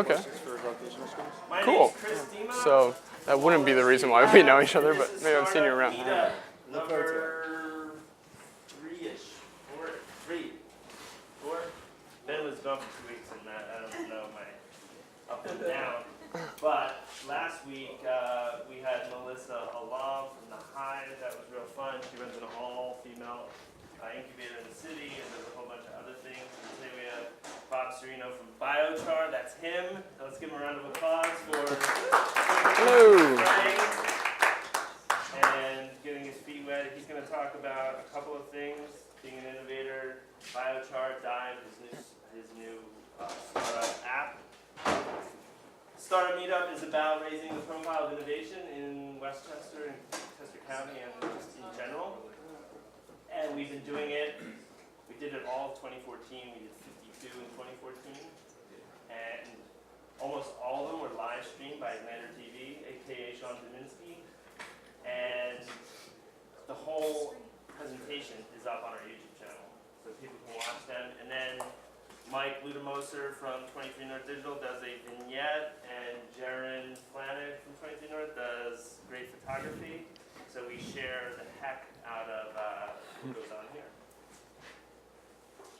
Okay. For vocational schools. Cool. So that wouldn't be the reason why we know each other, but maybe I've seen you around. Meetup number 3-ish. Four. Ben was gone for 2 weeks and I don't know my up and down. But last week we had Melissa Alam from the Hive. That was real fun. She runs an all-female incubator in the city and does a whole bunch of other things. And today we have Bob Cirino from Biochar. That's him. Let's give him a round of applause for playing and getting his feet wet. He's going to talk about a couple of things: being an innovator, Biochar, Dive, his new startup app. Startup Meetup is about raising the profile of innovation in Westchester and Chester County and just in general. And we've been doing it. We did it all of 2014. We did 52 in 2014. And almost all of them were live streamed by Igniter TV, aka Sean Daminsky. And the whole presentation is up on our YouTube channel, so people can watch them. And then Mike Ludemoser from 23 North Digital does a vignette, and Jaron Flanick from 23 North does great photography. So we share the heck out of what goes on here.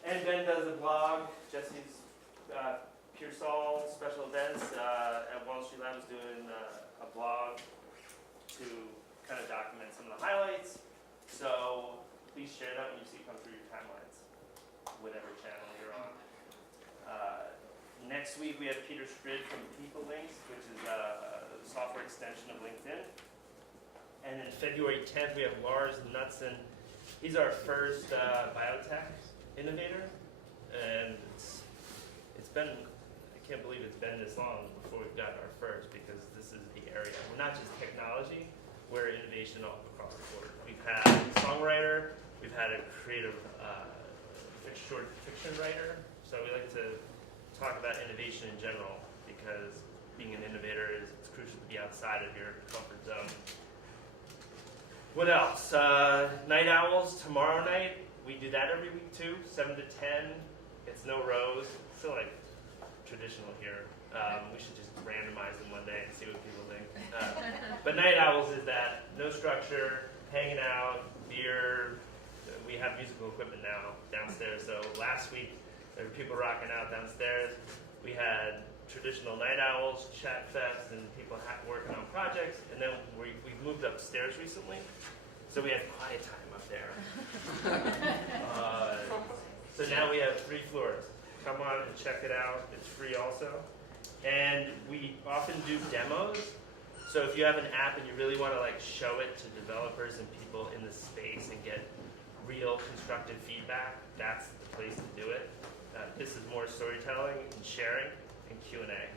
And Ben does a blog. Jesse's Pearsall special events at Wall Street Lab is doing a blog to kind of document some of the highlights. So please share that when you see it come through your timelines, whatever channel you're on. Next week we have Peter Strid from People Links, which is a software extension of LinkedIn. And then February 10th we have Lars Knudsen. He's our first biotech innovator, and it's been, I can't believe it's been this long before we've gotten our first, because this is the area. We're not just technology, we're innovation all across the board. We've had a songwriter, we've had a creative short fiction writer, so we like to talk about innovation in general, because being an innovator it's crucial to be outside of your comfort zone. What else? Night Owls tomorrow night. We do that every week too, 7 to 10. It's no rows. It's still like traditional here. We should just randomize them one day and see what people think. But Night Owls is that no structure, hanging out, beer. We have musical equipment now downstairs. So last week there were people rocking out downstairs. We had traditional Night Owls, chat fest, and people working on projects. And then we've moved upstairs recently, so we have quiet time up there. So now we have 3 floors. Come on and check it out. It's free also. And we often do demos. So if you have an app and you really want to show it to developers and people in the space and get real constructive feedback, that's the place to do it. This is more storytelling and sharing and Q&A.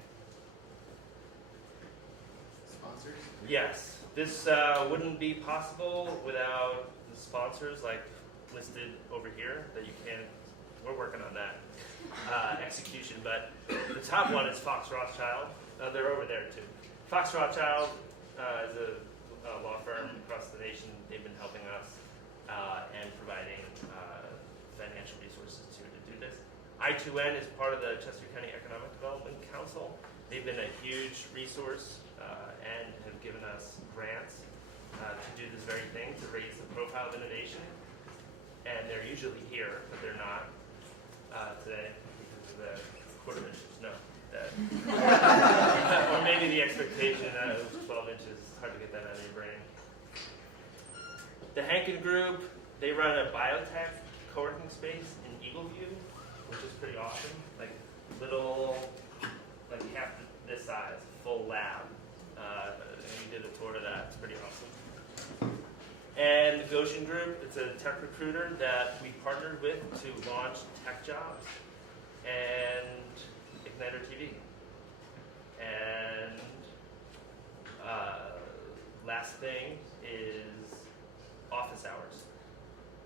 Sponsors? Yes. This wouldn't be possible without the sponsors listed over here that you can't. We're working on that execution, but the top one is Fox Rothschild. They're over there too. Fox Rothschild is a law firm across the nation. They've been helping us and providing financial resources to do this. I2N is part of the Chester County Economic Development Council. They've been a huge resource and have given us grants to do this very thing, to raise the profile of innovation. And they're usually here, but they're not today because of the quarter inch of snow. Or maybe the expectation that it was 12 inches. It's hard to get that out of your brain. The Hankin Group, they run a biotech co-working space in Eagleview, which is pretty awesome. Little, half this size, full lab. And we did a tour of that. It's pretty awesome. And the Goshen Group, it's a tech recruiter that we partnered with to launch Tech Jobs and Igniter TV. And last thing is office hours.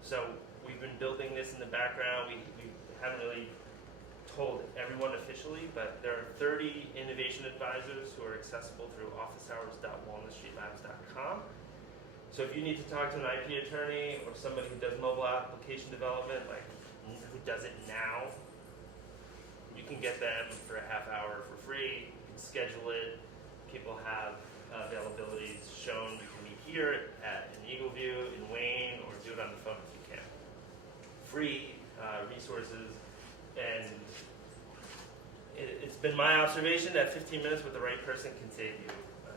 So we've been building this in the background. We haven't really told everyone officially, but there are 30 innovation advisors who are accessible through officehours.walnutstreetlabs.com. So if you need to talk to an IP attorney or somebody who does mobile application development, who does it now, you can get them for a half hour for free. You can schedule it. People have availabilities shown. You can meet here in Eagle View, in Wayne, or do it on the phone if you can. Free resources, and it's been my observation that 15 minutes with the right person can save you an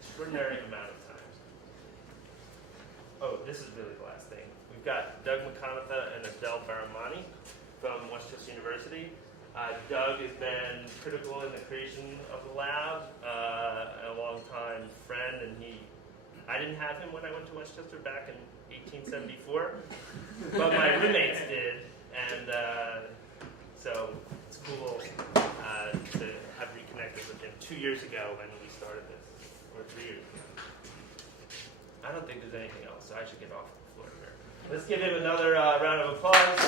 extraordinary amount of time. Oh, this is really the last thing. We've got Doug McConaughey and Adele Baramani from Westchester University. Doug has been critical in the creation of the lab, a long-time friend, and I didn't have him when I went to Westchester back in 1874, but my roommates did, and so it's cool to have reconnected with him 2 years ago when we started this, or 3 years ago. I don't think there's anything else, so I should get off the floor here. Let's give him another round of applause.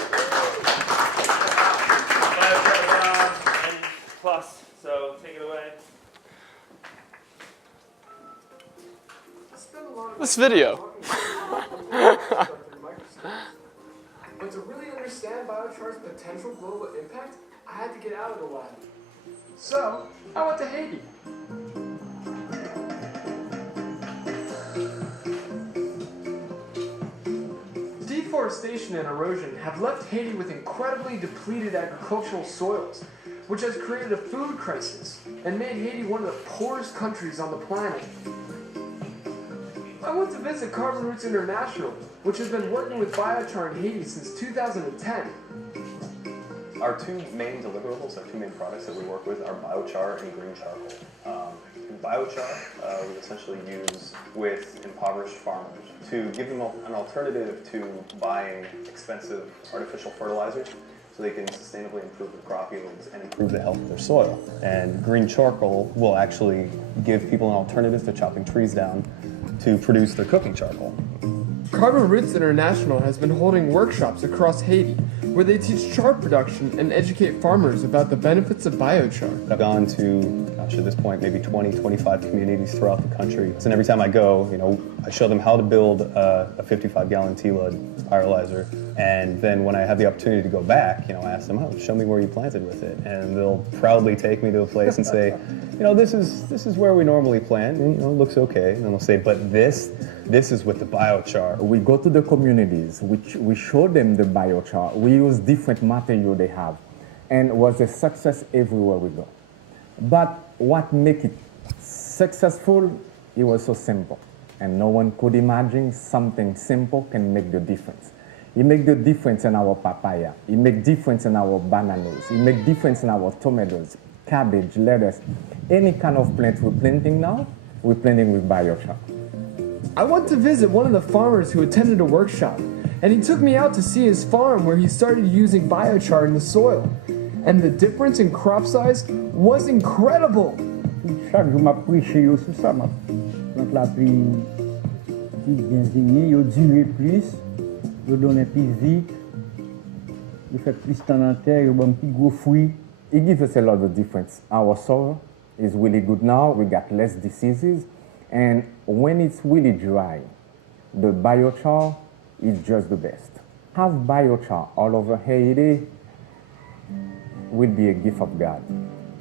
And plus, so take it away. This video. But to really understand Biochar's potential global impact, I had to get out of the lab. So, I went to Haiti. Deforestation and erosion have left Haiti with incredibly depleted agricultural soils, which has created a food crisis and made Haiti one of the poorest countries on the planet. I went to visit Carbon Roots International, which has been working with Biochar in Haiti since 2010. Our two main deliverables, our two main products that we work with are biochar and green charcoal. Biochar we essentially use with impoverished farmers to give them an alternative to buying expensive artificial fertilizers so they can sustainably improve their crop yields and improve the health of their soil. And green charcoal will actually give people an alternative to chopping trees down to produce their cooking charcoal. Carbon Roots International has been holding workshops across Haiti where they teach char production and educate farmers about the benefits of biochar. I've gone to, at this point, maybe 20, 25 communities throughout the country. And every time I go, I show them how to build a 55-gallon T-Lud spiralizer. And then when I have the opportunity to go back, I ask them, show me where you planted with it. And they'll proudly take me to a place and say, this is where we normally plant. And, it looks okay. And then they'll say, but this is with the biochar. We go to the communities, we show them the biochar. We use different material they have. And it was a success everywhere we go. But what makes it successful, it was so simple. And no one could imagine something simple can make the difference. It makes the difference in our papaya. It makes difference in our bananas. It makes difference in our tomatoes, cabbage, lettuce. Any kind of plant we're planting now, we're planting with biochar. I went to visit one of the farmers who attended a workshop, and he took me out to see his farm where he started using biochar in the soil. And the difference in crop size was incredible. Chaque jour, je prêche sur ça. Donc, la pluie bien zigné, il dure plus, il donne plus vite, il fait plus de temps en terre, il a un petit gros fruit. It gives us a lot of difference. Our soil is really good now. We got less diseases. And when it's really dry, the biochar is just the best. Have biochar all over Haiti will be a gift of God.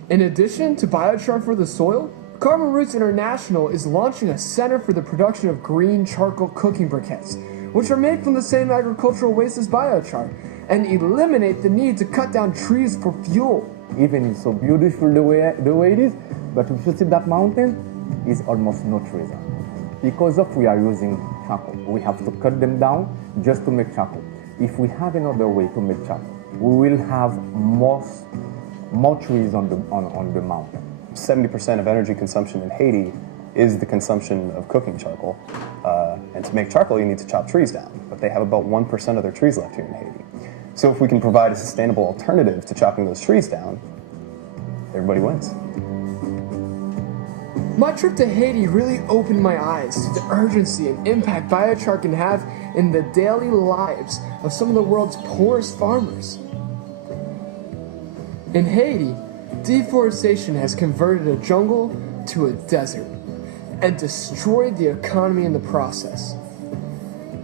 In addition to biochar for the soil, Carbon Roots International is launching a center for the production of green charcoal cooking briquettes, which are made from the same agricultural waste as biochar, and eliminate the need to cut down trees for fuel. Even it's so beautiful the way it is, but if you see that mountain, it's almost no trees. Because of we are using charcoal, we have to cut them down just to make charcoal. If we have another way to make charcoal, we will have more trees on the mountain. 70% of energy consumption in Haiti is the consumption of cooking charcoal. And to make charcoal, you need to chop trees down. But they have about 1% of their trees left here in Haiti. So if we can provide a sustainable alternative to chopping those trees down, everybody wins. My trip to Haiti really opened my eyes to the urgency and impact biochar can have in the daily lives of some of the world's poorest farmers. In Haiti, deforestation has converted a jungle to a desert and destroyed the economy in the process.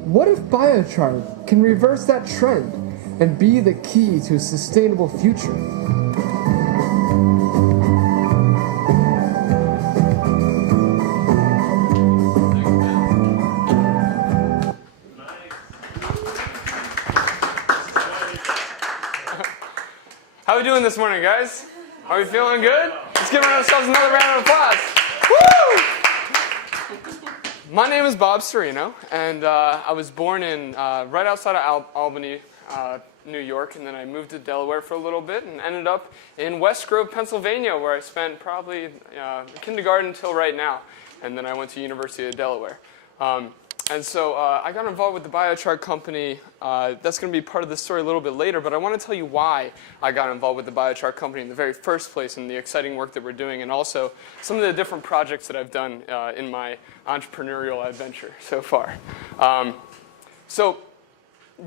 What if biochar can reverse that trend and be the key to a sustainable future? How are we doing this morning, guys? Are we feeling good? Let's give ourselves another round of applause. Woo! My name is Bob Cirino, and I was born in right outside of Albany, New York, and then I moved to Delaware for a little bit and ended up in West Grove, Pennsylvania, where I spent probably kindergarten until right now, and then I went to University of Delaware. And so I got involved with the Biochar Company. That's going to be part of the story a little bit later, but I want to tell you why I got involved with the Biochar Company in the very first place and the exciting work that we're doing, and also some of the different projects that I've done in my entrepreneurial adventure so far. So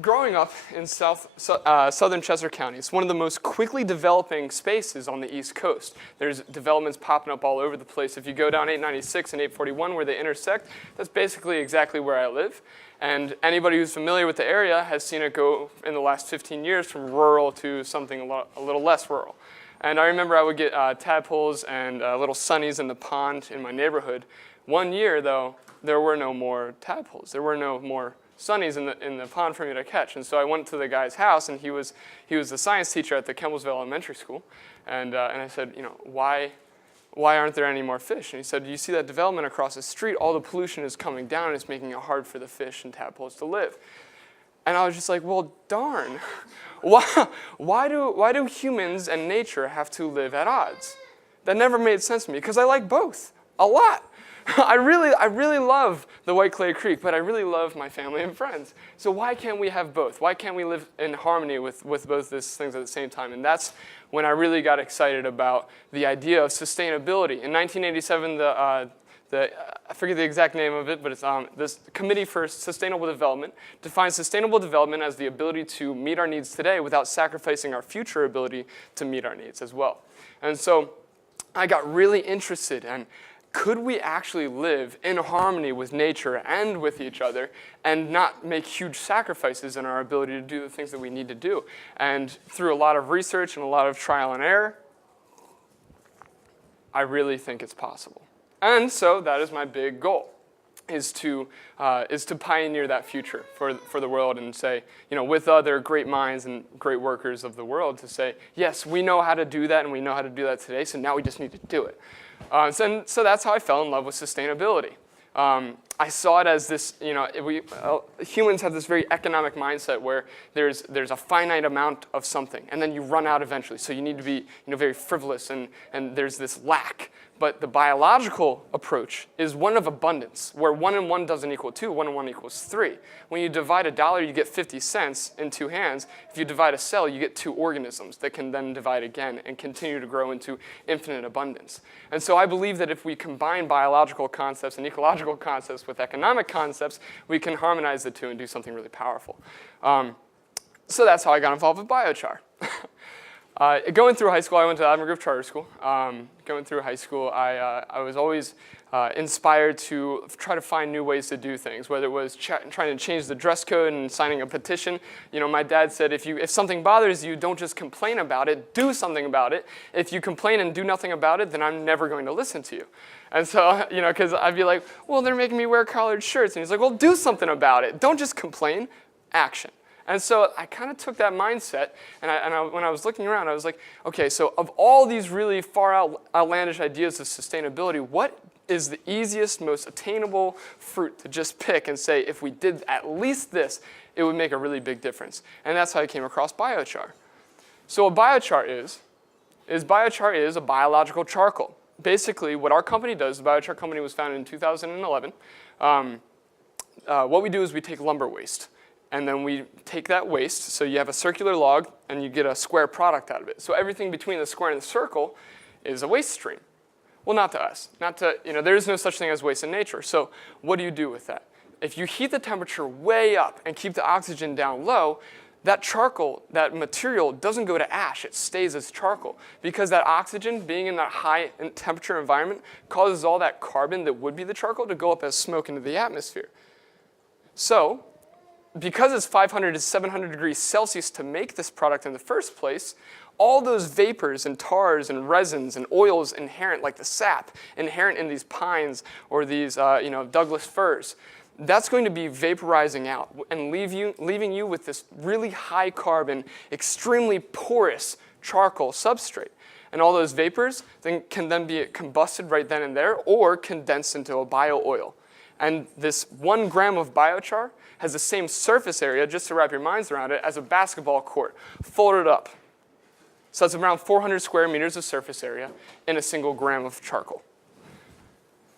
growing up in southern Chester County, it's one of the most quickly developing spaces on the East Coast. There's developments popping up all over the place. If you go down 896 and 841 where they intersect, that's basically exactly where I live. And anybody who's familiar with the area has seen it go in the last 15 years from rural to something a little less rural. And I remember I would get tadpoles and little sunnies in the pond in my neighborhood. One year, though, there were no more tadpoles. There were no more sunnies in the pond for me to catch. And so I went to the guy's house, and he was the science teacher at the Kemblesville Elementary School. And I said, why aren't there any more fish? And he said, you see that development across the street, all the pollution is coming down, and it's making it hard for the fish and tadpoles to live. And I was just like, well, darn. Why do humans and nature have to live at odds? That never made sense to me, because I like both a lot. I really love the White Clay Creek, but I really love my family and friends. So why can't we have both? Why can't we live in harmony with both these things at the same time? And that's when I really got excited about the idea of sustainability. In 1987, I forget the exact name of it, but it's this Committee for Sustainable Development defines sustainable development as the ability to meet our needs today without sacrificing our future ability to meet our needs as well. And so I got really interested in, could we actually live in harmony with nature and with each other and not make huge sacrifices in our ability to do the things that we need to do? And through a lot of research and a lot of trial and error, I really think it's possible. And so that is my big goal, is to pioneer that future for the world and say, with other great minds and great workers of the world, to say, yes, we know how to do that and we know how to do that today, so now we just need to do it. So that's how I fell in love with sustainability. I saw it as this, humans have this very economic mindset where there's a finite amount of something, and then you run out eventually. So you need to be, very frivolous, and there's this lack. But the biological approach is one of abundance, where 1 and 1 doesn't equal 2, 1 and 1 equals 3. When you divide $1, you get 50 cents in 2 hands. If you divide a cell, you get 2 organisms that can then divide again and continue to grow into infinite abundance. And so I believe that if we combine biological concepts and ecological concepts with economic concepts, we can harmonize the two and do something really powerful. So that's how I got involved with biochar. Going through high school, I went to Admiral Grove Charter School. Going through high school, I was always inspired to try to find new ways to do things, whether it was trying to change the dress code and signing a petition. My dad said, if something bothers you, don't just complain about it, do something about it. If you complain and do nothing about it, then I'm never going to listen to you. And so, because I'd be like, well, they're making me wear collared shirts. And he's like, well, do something about it. Don't just complain, action. And so I kind of took that mindset, and when I was looking around, I was like, okay, so of all these really far out outlandish ideas of sustainability, what is the easiest, most attainable fruit to just pick and say, if we did at least this, it would make a really big difference? And that's how I came across biochar. So what biochar is biochar is a biological charcoal. Basically, what our company does, the Biochar Company was founded in 2011. What we do is we take lumber waste. And then we take that waste, so you have a circular log, and you get a square product out of it. So everything between the square and the circle is a waste stream. Well, not to us. There is no such thing as waste in nature. So what do you do with that? If you heat the temperature way up and keep the oxygen down low, that charcoal, that material, doesn't go to ash. It stays as charcoal. Because that oxygen, being in that high temperature environment, causes all that carbon that would be the charcoal to go up as smoke into the atmosphere. So because it's 500 to 700 degrees Celsius to make this product in the first place, all those vapors and tars and resins and oils inherent, like the sap, inherent in these pines or these Douglas firs, that's going to be vaporizing out and leaving you with this really high carbon, extremely porous charcoal substrate. And all those vapors can then be combusted right then and there or condensed into a bio-oil. And this 1 gram of biochar has the same surface area, just to wrap your minds around it, as a basketball court, folded up. So that's around 400 square meters of surface area in a single gram of charcoal.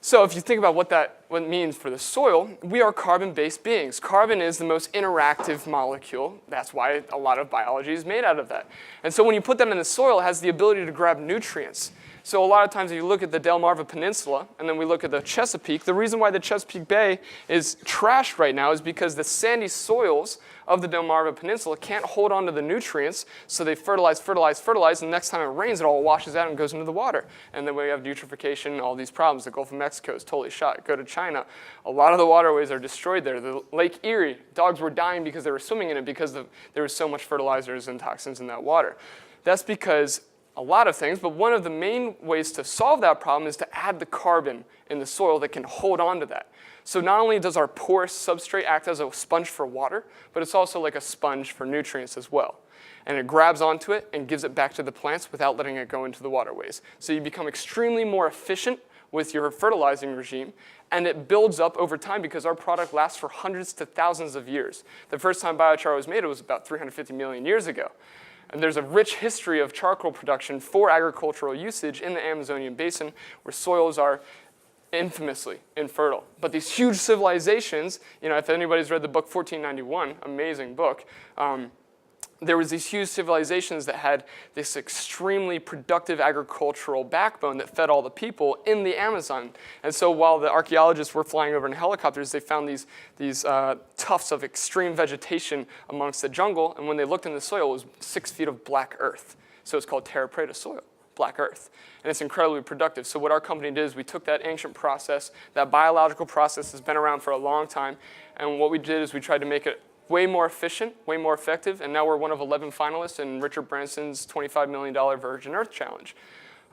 So if you think about what it means for the soil, we are carbon-based beings. Carbon is the most interactive molecule. That's why a lot of biology is made out of that. And so when you put that in the soil, it has the ability to grab nutrients. So a lot of times if you look at the Delmarva Peninsula, and then we look at the Chesapeake, the reason why the Chesapeake Bay is trashed right now is because the sandy soils of the Delmarva Peninsula can't hold on to the nutrients, so they fertilize, and the next time it rains, it all washes out and goes into the water. And then we have eutrophication, all these problems. The Gulf of Mexico is totally shot. Go to China. A lot of the waterways are destroyed there. The Lake Erie, dogs were dying because they were swimming in it because there was so much fertilizers and toxins in that water. That's because a lot of things, but one of the main ways to solve that problem is to add the carbon in the soil that can hold on to that. So not only does our porous substrate act as a sponge for water, but it's also like a sponge for nutrients as well. And it grabs onto it and gives it back to the plants without letting it go into the waterways. So you become extremely more efficient with your fertilizing regime, and it builds up over time because our product lasts for hundreds to thousands of years. The first time biochar was made, it was about 350 million years ago. And there's a rich history of charcoal production for agricultural usage in the Amazonian basin where soils are infamously infertile. But these huge civilizations, if anybody's read the book 1491, amazing book, there was these huge civilizations that had this extremely productive agricultural backbone that fed all the people in the Amazon. And so while the archaeologists were flying over in helicopters, they found these tufts of extreme vegetation amongst the jungle. And when they looked in the soil, it was 6 feet of black earth. So it's called terra preta soil, black earth. And it's incredibly productive. So what our company did is we took that ancient process, that biological process has been around for a long time. And what we did is we tried to make it way more efficient, way more effective, and now we're one of 11 finalists in Richard Branson's $25 million Virgin Earth Challenge.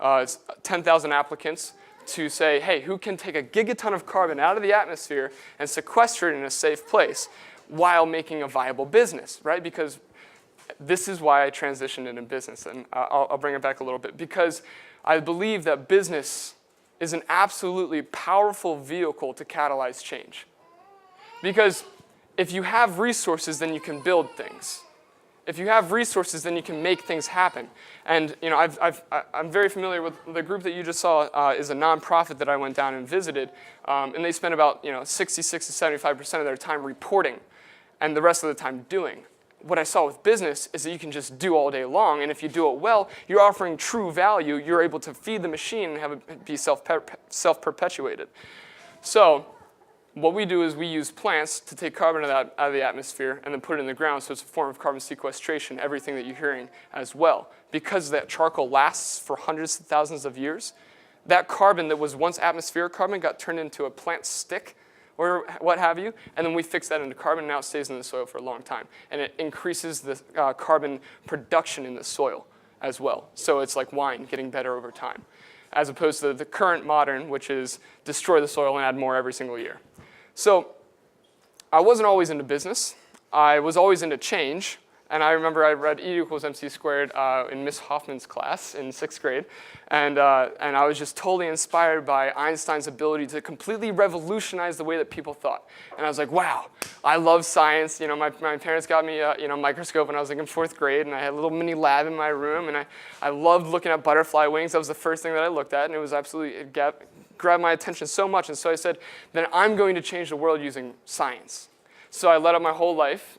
It's 10,000 applicants to say, hey, who can take a gigaton of carbon out of the atmosphere and sequester it in a safe place while making a viable business, right? Because this is why I transitioned into business, and I'll bring it back a little bit, because I believe that business is an absolutely powerful vehicle to catalyze change. Because if you have resources, then you can build things. If you have resources, then you can make things happen. And I'm very familiar with the group that you just saw is a nonprofit that I went down and visited, and they spend about 66 to 75% of their time reporting, and the rest of the time doing. What I saw with business is that you can just do all day long, and if you do it well, you're offering true value. You're able to feed the machine and have it be self-perpetuated. So what we do is we use plants to take carbon out of the atmosphere and then put it in the ground, so it's a form of carbon sequestration, everything that you're hearing as well. Because that charcoal lasts for hundreds of thousands of years, that carbon that was once atmospheric carbon got turned into a plant stick or what have you, and then we fix that into carbon, and now it stays in the soil for a long time. And it increases the carbon production in the soil as well. So it's like wine, getting better over time, as opposed to the current modern, which is destroy the soil and add more every single year. So I wasn't always into business. I was always into change. And I remember I read E = MC squared in Miss Hoffman's class in 6th grade. And I was just totally inspired by Einstein's ability to completely revolutionize the way that people thought. And I was like, wow, I love science. My parents got me a microscope when I was like in 4th grade, and I had a little mini lab in my room, and I loved looking at butterfly wings. That was the first thing that I looked at, and it was absolutely, it grabbed my attention so much. And so I said, then I'm going to change the world using science. So I led up my whole life,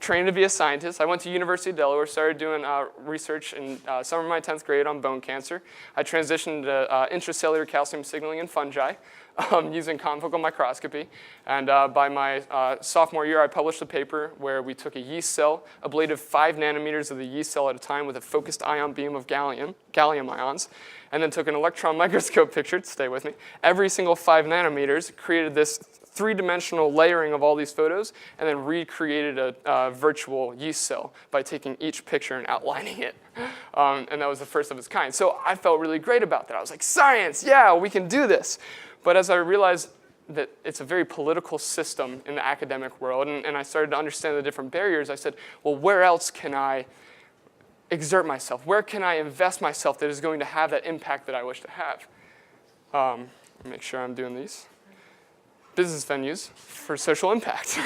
trained to be a scientist. I went to University of Delaware, started doing research in summer of my 10th grade on bone cancer. I transitioned to intracellular calcium signaling in fungi using confocal microscopy. And by my sophomore year, I published a paper where we took a yeast cell, ablated 5 nanometers of the yeast cell at a time with a focused ion beam of gallium ions, and then took an electron microscope picture, stay with me, every single 5 nanometers, created this 3-dimensional layering of all these photos, and then recreated a virtual yeast cell by taking each picture and outlining it. And that was the first of its kind. So I felt really great about that. I was like, science, yeah, we can do this. But as I realized that it's a very political system in the academic world, and I started to understand the different barriers, I said, well, where else can I exert myself? Where can I invest myself that is going to have that impact that I wish to have? Make sure I'm doing these. Business venues for social impact.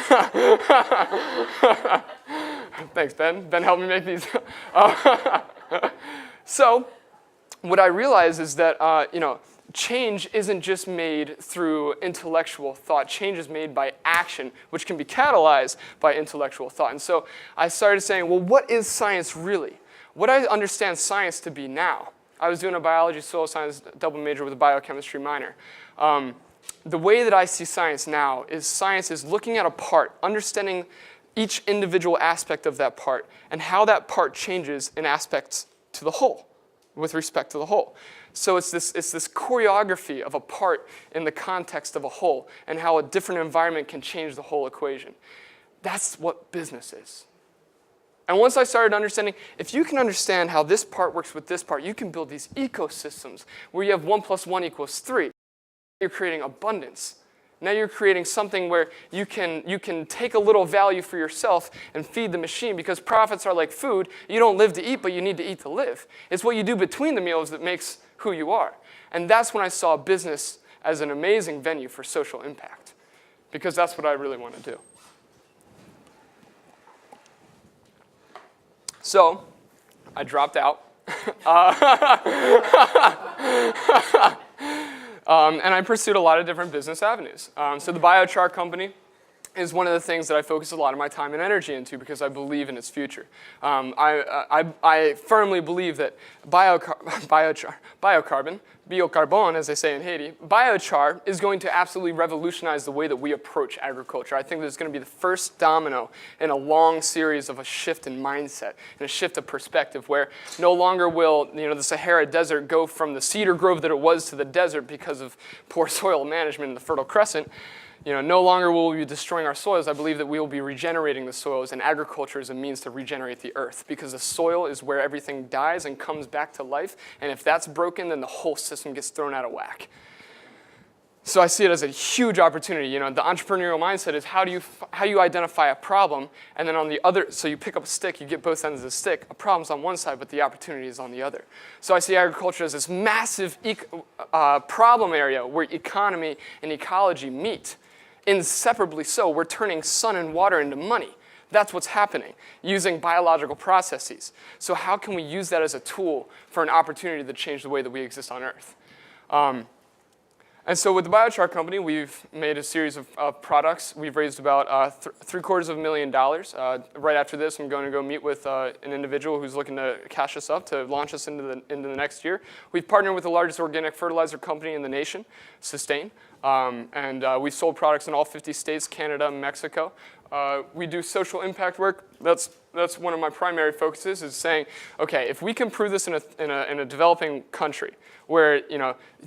Thanks, Ben. Ben helped me make these. So what I realize is that change isn't just made through intellectual thought. Change is made by action, which can be catalyzed by intellectual thought. And so I started saying, well, what is science really? What do I understand science to be now? I was doing a biology, soil science double major with a biochemistry minor. The way that I see science now is science is looking at a part, understanding each individual aspect of that part, and how that part changes in aspects to the whole, with respect to the whole. So it's this choreography of a part in the context of a whole, and how a different environment can change the whole equation. That's what business is. And once I started understanding, if you can understand how this part works with this part, you can build these ecosystems where you have 1 + 1 = 3. You're creating abundance. Now you're creating something where you can take a little value for yourself and feed the machine, because profits are like food. You don't live to eat, but you need to eat to live. It's what you do between the meals that makes who you are. And that's when I saw business as an amazing venue for social impact, because that's what I really want to do. So I dropped out. And I pursued a lot of different business avenues. So the Biochar Company is one of the things that I focus a lot of my time and energy into, because I believe in its future. I firmly believe that biocarbon, as they say in Haiti, biochar is going to absolutely revolutionize the way that we approach agriculture. I think that it's going to be the first domino in a long series of a shift in mindset and a shift of perspective, where no longer will the Sahara Desert go from the cedar grove that it was to the desert because of poor soil management in the Fertile Crescent. No longer will we be destroying our soils. I believe that we will be regenerating the soils, and agriculture is a means to regenerate the earth, because the soil is where everything dies and comes back to life. And if that's broken, then the whole system gets thrown out of whack. So I see it as a huge opportunity. The entrepreneurial mindset is how you identify a problem, and then on the other, so you pick up a stick, you get both ends of the stick. A problem's on one side, but the opportunity is on the other. So I see agriculture as this massive problem area where economy and ecology meet. Inseparably so, we're turning sun and water into money. That's what's happening, using biological processes. So how can we use that as a tool for an opportunity to change the way that we exist on Earth? And so with the Biochar Company, we've made a series of products. We've raised about $750,000. Right after this, I'm going to go meet with an individual who's looking to cash us up to launch us into the next year. We've partnered with the largest organic fertilizer company in the nation, Sustain. We sold products in all 50 states, Canada, and Mexico. We do social impact work. That's one of my primary focuses, is saying, okay, if we can prove this in a developing country, where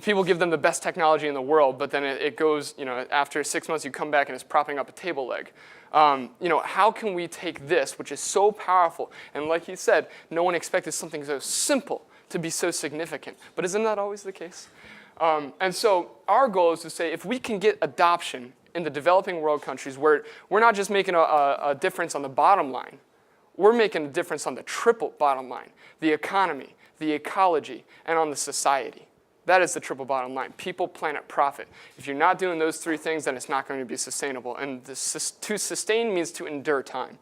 people give them the best technology in the world, but then it goes, after 6 months you come back and it's propping up a table leg. How can we take this, which is so powerful, and like he said, no one expected something so simple to be so significant, but isn't that always the case? And so our goal is to say, if we can get adoption in the developing world countries, where we're not just making a difference on the bottom line, we're making a difference on the triple bottom line: the economy, the ecology, and on the society. That is the triple bottom line: people, planet, profit. If you're not doing those three things, then it's not going to be sustainable. And to sustain means to endure time.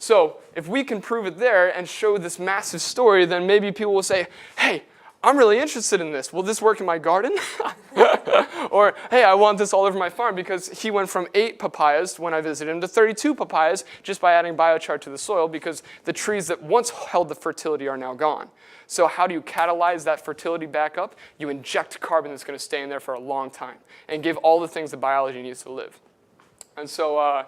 So if we can prove it there and show this massive story, then maybe people will say, hey, I'm really interested in this. Will this work in my garden? Or, hey, I want this all over my farm, because he went from 8 papayas when I visited him to 32 papayas just by adding biochar to the soil, because the trees that once held the fertility are now gone. So how do you catalyze that fertility back up? You inject carbon that's going to stay in there for a long time and give all the things that biology needs to live. And so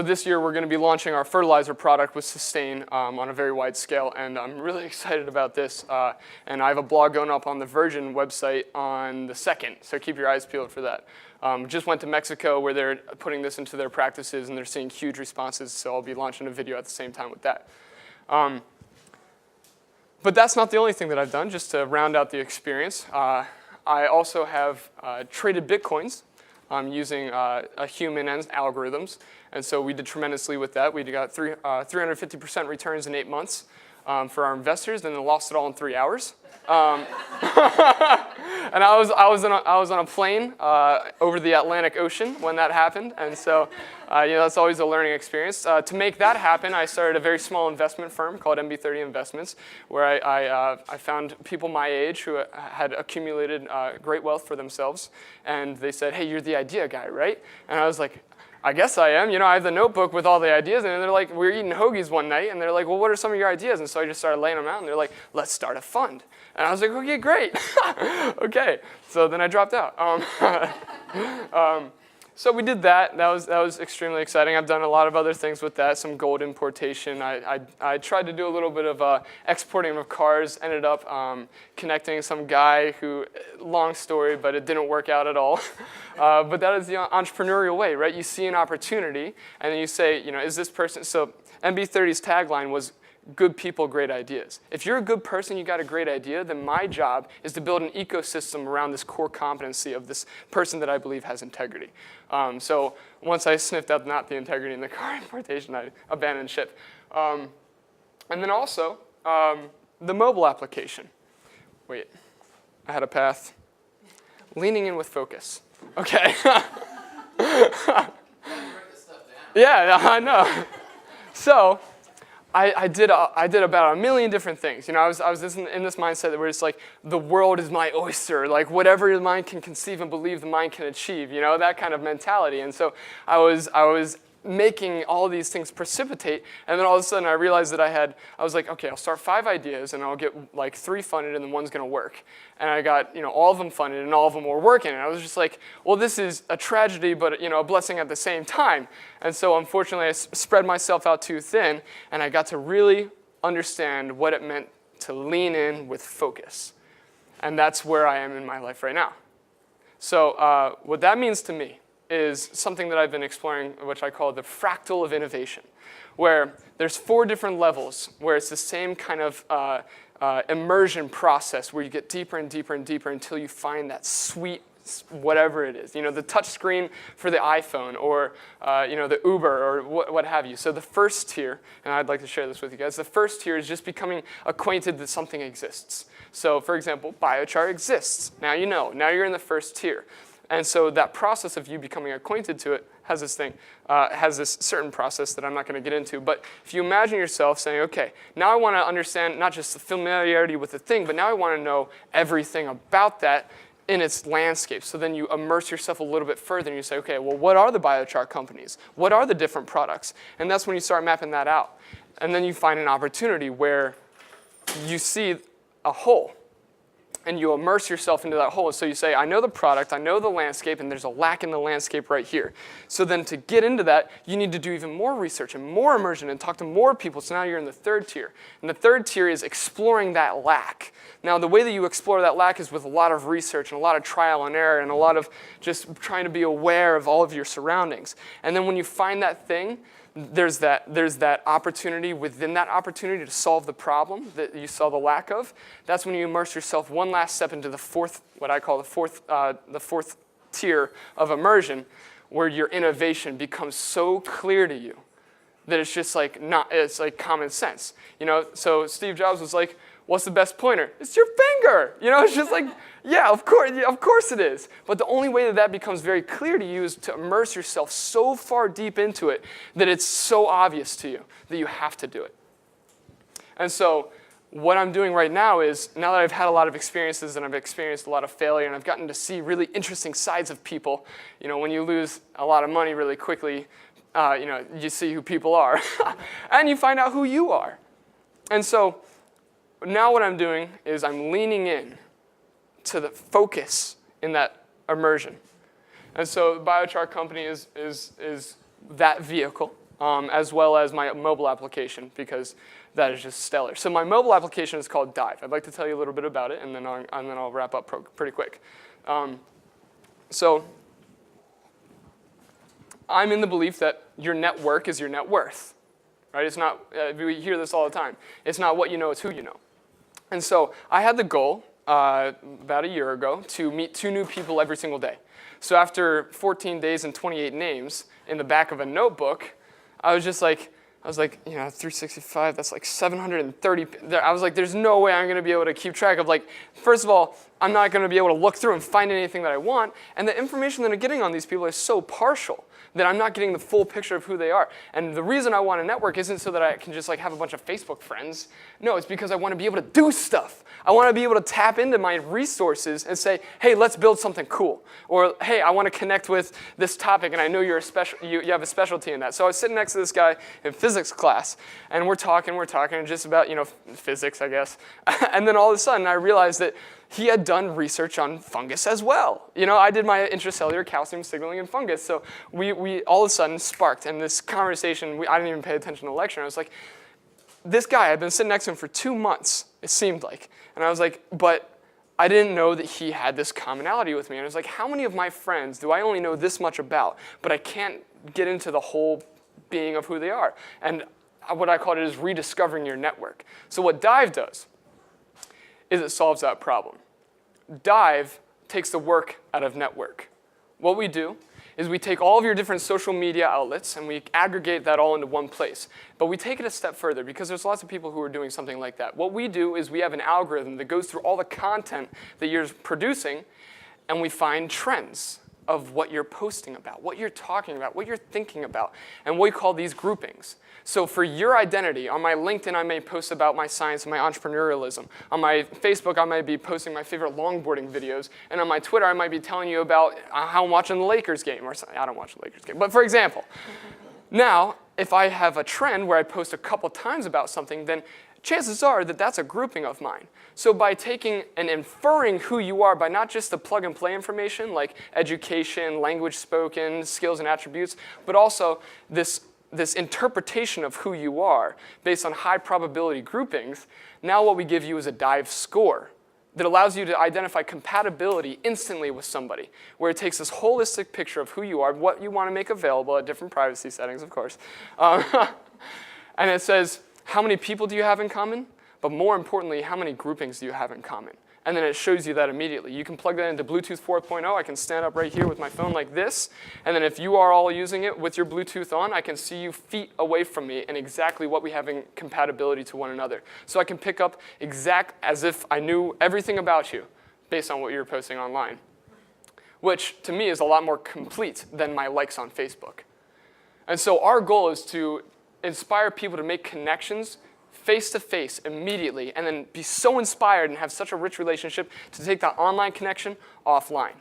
this year we're going to be launching our fertilizer product with Sustain on a very wide scale, and I'm really excited about this. And I have a blog going up on the Virgin website on the 2nd, so keep your eyes peeled for that. Just went to Mexico, where they're putting this into their practices, and they're seeing huge responses, so I'll be launching a video at the same time with that. But that's not the only thing that I've done. Just to round out the experience, I also have traded Bitcoins using a human and algorithms. And so we did tremendously with that. We got 350% returns in 8 months. for our investors, and then lost it all in 3 hours. And I was on a plane over the Atlantic Ocean when that happened, and so that's always a learning experience. To make that happen, I started a very small investment firm called MB30 Investments, where I found people my age who had accumulated great wealth for themselves, and they said, "Hey, you're the idea guy, right?" And I was like, I guess I am. I have the notebook with all the ideas, and they're like, we were eating hoagies one night, and they're like, well, what are some of your ideas? And so I just started laying them out, and they're like, let's start a fund. And I was like, okay, great. Okay. So then I dropped out. So we did that. That was extremely exciting. I've done a lot of other things with that, some gold importation. I tried to do a little bit of exporting of cars, ended up connecting some guy who, long story, but it didn't work out at all. But that is the entrepreneurial way, right? You see an opportunity, and then you say, is this person, so MB30's tagline was, good people, great ideas. If you're a good person, you got a great idea, then my job is to build an ecosystem around this core competency of this person that I believe has integrity. So once I sniffed out not the integrity in the car importation, I abandoned ship. And then also, the mobile application. Wait, I had a path. Leaning in with focus. Okay. Yeah, I know. So, I did about a million different things. I was in this mindset where it's like, the world is my oyster. Like, whatever the mind can conceive and believe, the mind can achieve. That kind of mentality. And so I was making all these things precipitate, and then all of a sudden I realized that I was like, okay, I'll start 5 ideas, and I'll get like 3 funded, and then 1's gonna work. And I got all of them funded, and all of them were working. And I was just like, well, this is a tragedy, but a blessing at the same time. And so unfortunately, I spread myself out too thin, and I got to really understand what it meant to lean in with focus. And that's where I am in my life right now. So what that means to me is something that I've been exploring, which I call the Fractal of Innovation, where there's 4 different levels, where it's the same kind of immersion process where you get deeper and deeper and deeper until you find that sweet whatever it is. The touch screen for the iPhone, or the Uber, or what have you. So the first tier, and I'd like to share this with you guys, the first tier is just becoming acquainted that something exists. So for example, biochar exists. Now you know. Now you're in the first tier. And so that process of you becoming acquainted to it has this certain process that I'm not going to get into. But if you imagine yourself saying, okay, now I want to understand not just the familiarity with the thing, but now I want to know everything about that in its landscape. So then you immerse yourself a little bit further, and you say, okay, well, what are the biochar companies? What are the different products? And that's when you start mapping that out. And then you find an opportunity where you see a hole, and you immerse yourself into that hole. And so you say, I know the product, I know the landscape, and there's a lack in the landscape right here. So then to get into that, you need to do even more research and more immersion and talk to more people. So now you're in the 3rd tier. And the 3rd tier is exploring that lack. Now, the way that you explore that lack is with a lot of research and a lot of trial and error and a lot of just trying to be aware of all of your surroundings. And then when you find that thing, there's that opportunity within that opportunity to solve the problem that you saw the lack of. That's when you immerse yourself one last step into the 4th, what I call the fourth tier of immersion, where your innovation becomes so clear to you that it's just like it's like common sense. So Steve Jobs was like, what's the best pointer? It's your finger. It's just like, yeah, of course it is. But the only way that becomes very clear to you is to immerse yourself so far deep into it that it's so obvious to you that you have to do it. And so what I'm doing right now is, now that I've had a lot of experiences and I've experienced a lot of failure and I've gotten to see really interesting sides of people, when you lose a lot of money really quickly, you see who people are. And you find out who you are. And so now what I'm doing is I'm leaning in to the focus in that immersion. And so Biochar Company is that vehicle, as well as my mobile application, because that is just stellar. So my mobile application is called Dive. I'd like to tell you a little bit about it, and then I'll wrap up pretty quick. So I'm in the belief that your network is your net worth. Right? It's not, we hear this all the time. It's not what you know, it's who you know. And so I had the goal about a year ago to meet 2 new people every single day. So after 14 days and 28 names in the back of a notebook, I was just like, I was like, 365, that's like 730. I was like, there's no way I'm going to be able to keep track of, like, first of all, I'm not going to be able to look through and find anything that I want. And the information that I'm getting on these people is so partial that I'm not getting the full picture of who they are. And the reason I want to network isn't so that I can just like have a bunch of Facebook friends. No, it's because I want to be able to do stuff. I want to be able to tap into my resources and say, hey, let's build something cool. Or, hey, I want to connect with this topic, and I know you have a specialty in that. So I was sitting next to this guy in physics class, and we're talking just about, physics, I guess. And then all of a sudden, I realized that he had done research on fungus as well. I did my intracellular calcium signaling in fungus. So we all of a sudden sparked. And this conversation, I didn't even pay attention to the lecture. I was like, this guy, I've been sitting next to him for 2 months, it seemed like. And I was like, but I didn't know that he had this commonality with me. And I was like, how many of my friends do I only know this much about, but I can't get into the whole being of who they are? And what I call it is rediscovering your network. So what Dive does is it solves that problem. Dive takes the work out of network. What we do is we take all of your different social media outlets and we aggregate that all into one place. But we take it a step further because there's lots of people who are doing something like that. What we do is we have an algorithm that goes through all the content that you're producing, and we find trends of what you're posting about, what you're talking about, what you're thinking about, and we call these groupings. So for your identity, on my LinkedIn, I may post about my science and my entrepreneurialism. On my Facebook, I might be posting my favorite longboarding videos. And on my Twitter, I might be telling you about how I'm watching the Lakers game. Or I don't watch the Lakers game, but for example. Now, if I have a trend where I post a couple times about something, then chances are that that's a grouping of mine. So by taking and inferring who you are by not just the plug and play information like education, language spoken, skills and attributes, but also this interpretation of who you are based on high probability groupings, now what we give you is a Dive score that allows you to identify compatibility instantly with somebody, where it takes this holistic picture of who you are, what you want to make available at different privacy settings, of course. And it says, how many people do you have in common? But more importantly, how many groupings do you have in common? And then it shows you that immediately. You can plug that into Bluetooth 4.0. I can stand up right here with my phone like this. And then if you are all using it with your Bluetooth on, I can see you feet away from me and exactly what we have in compatibility to one another. So I can pick up as if I knew everything about you based on what you're posting online, which to me is a lot more complete than my likes on Facebook. And so our goal is to inspire people to make connections face-to-face immediately, and then be so inspired and have such a rich relationship to take that online connection offline.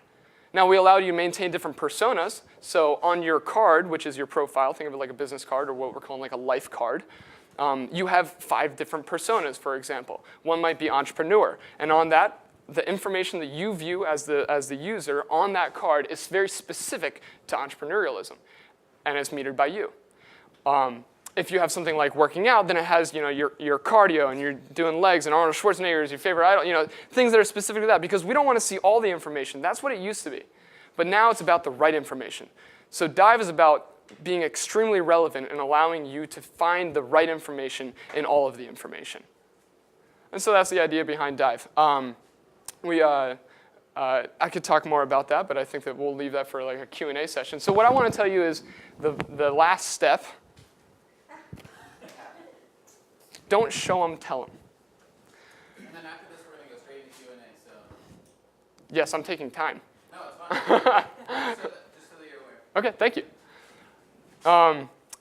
Now, we allow you to maintain different personas. So on your card, which is your profile, think of it like a business card or what we're calling like a life card, you have 5 different personas, for example. One might be entrepreneur, and on that, the information that you view as the user on that card is very specific to entrepreneurialism, and it's metered by you. If you have something like working out, then it has your cardio and you're doing legs and Arnold Schwarzenegger is your favorite idol, things that are specific to that, because we don't want to see all the information. That's what it used to be. But now it's about the right information. So Dive is about being extremely relevant and allowing you to find the right information in all of the information. And so that's the idea behind Dive. I could talk more about that, but I think that we'll leave that for like a Q&A session. So what I want to tell you is the last step. Don't show them, tell them. And then after this, we're going to go straight into Q&A, so. Yes, I'm taking time. No, it's fine. just so that you're aware. Okay, thank you.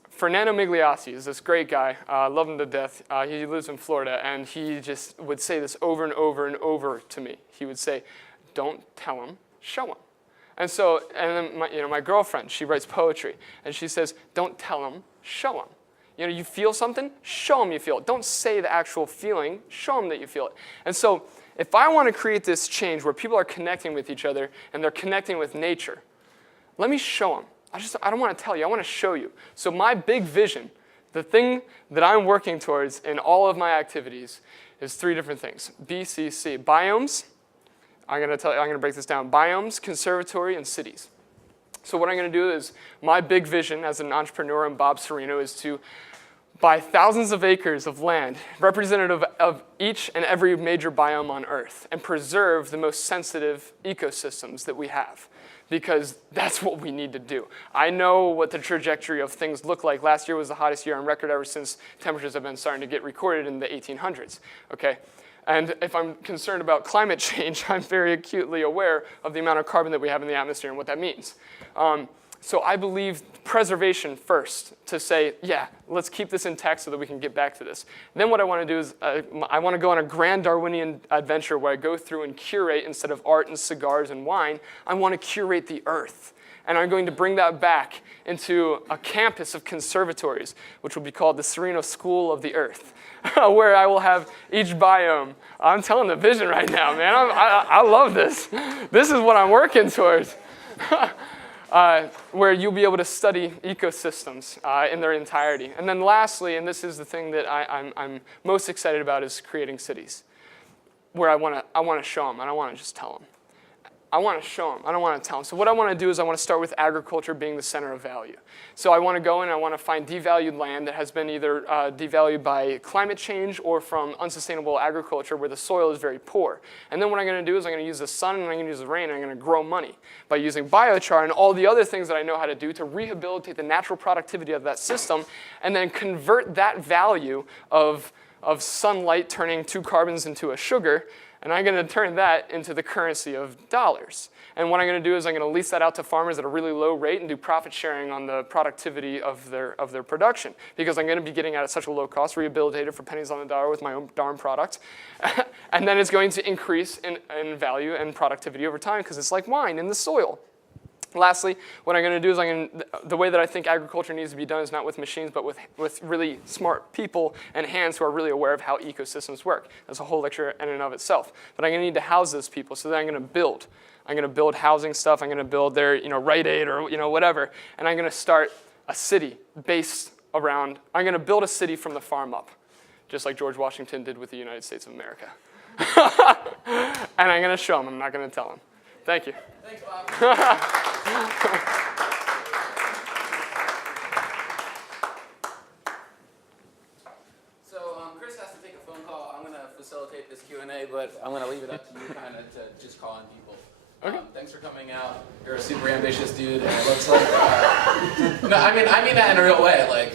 Fernando Migliacci is this great guy. I love him to death. He lives in Florida, and he just would say this over and over and over to me. He would say, don't tell them, show them. And then my girlfriend, she writes poetry, and she says, don't tell them, show them. You feel something, show them you feel it. Don't say the actual feeling, show them that you feel it. And so if I want to create this change where people are connecting with each other and they're connecting with nature, let me show them. I don't want to tell you, I want to show you. So my big vision, the thing that I'm working towards in all of my activities is 3 different things. BCC, biomes, I'm going to break this down. Biomes, conservatory, and cities. So what I'm going to do is, my big vision as an entrepreneur and Bob Cirino is to buy thousands of acres of land representative of each and every major biome on Earth and preserve the most sensitive ecosystems that we have, because that's what we need to do. I know what the trajectory of things look like. Last year was the hottest year on record ever since temperatures have been starting to get recorded in the 1800s, okay? And if I'm concerned about climate change, I'm very acutely aware of the amount of carbon that we have in the atmosphere and what that means. So I believe preservation first, to say, yeah, let's keep this intact so that we can get back to this. Then what I want to do is I want to go on a grand Darwinian adventure where I go through and curate, instead of art and cigars and wine, I want to curate the earth. And I'm going to bring that back into a campus of conservatories, which will be called the Cirino School of the Earth, where I will have each biome. I'm telling the vision right now, man. I love this. This is what I'm working towards. Where you'll be able to study ecosystems in their entirety. And then lastly, and this is the thing that I'm most excited about, is creating cities, where I want to show them. I don't want to just tell them. I want to show them. I don't want to tell them. So what I want to do is I want to start with agriculture being the center of value. So I want to go in and I want to find devalued land that has been either devalued by climate change or from unsustainable agriculture where the soil is very poor. And then what I'm going to do is I'm going to use the sun and I'm going to use the rain and I'm going to grow money by using biochar and all the other things that I know how to do to rehabilitate the natural productivity of that system and then convert that value of sunlight turning 2 carbons into a sugar, and I'm going to turn that into the currency of dollars. And what I'm going to do is I'm going to lease that out to farmers at a really low rate and do profit sharing on the productivity of their production, because I'm going to be getting it at such a low cost, rehabilitated for pennies on the dollar with my own darn product. And then it's going to increase in value and productivity over time, because it's like wine in the soil. Lastly, what I'm going to do is the way that I think agriculture needs to be done is not with machines, but with really smart people and hands who are really aware of how ecosystems work. That's a whole lecture in and of itself. But I'm going to need to house those people, so then I'm going to build. I'm going to build housing stuff. I'm going to build their Rite Aid or whatever. And I'm going to start a city based around, I'm going to build a city from the farm up, just like George Washington did with the United States of America. And I'm going to show them. I'm not going to tell them. Thank you. Thanks, Bob. So Chris has to take a phone call. I'm going to facilitate this Q&A, but I'm going to leave it up to you kind of to just call on people. Okay. Thanks for coming out. You're a super ambitious dude, and it looks like no, I mean that in a real way. Like,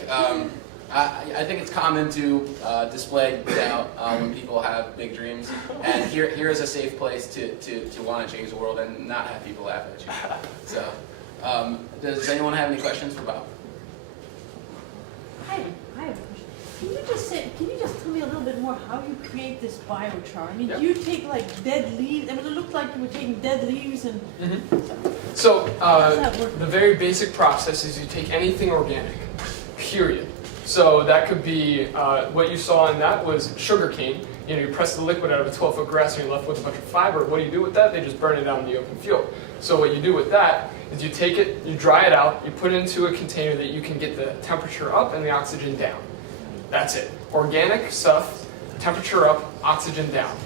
I think it's common to display doubt when people have big dreams, and here is a safe place to want to change the world and not have people laugh at you. So, does anyone have any questions for Bob? I have a question. Can you just tell me a little bit more how you create this biochar? I mean, do you take like dead leaves? I mean, it looked like you were taking dead leaves and. Mm-hmm. So the very basic process is you take anything organic, period. So that could be what you saw in that was sugar cane. You press the liquid out of a 12-foot grass and you're left with a bunch of fiber. What do you do with that? They just burn it out in the open field. So what you do with that is you take it, you dry it out, you put it into a container that you can get the temperature up and the oxygen down. That's it. Organic stuff, temperature up, oxygen down,